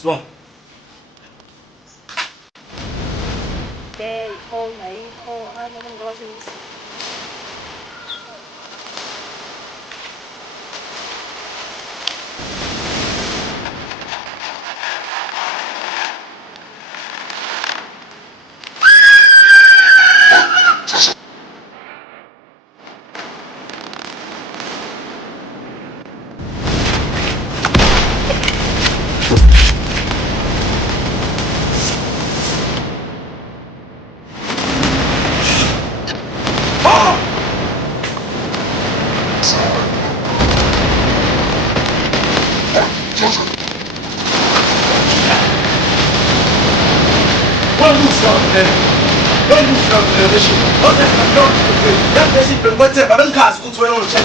수봉. 네, 너무 놀라시고. Per quanto ma per caso tu non c'è.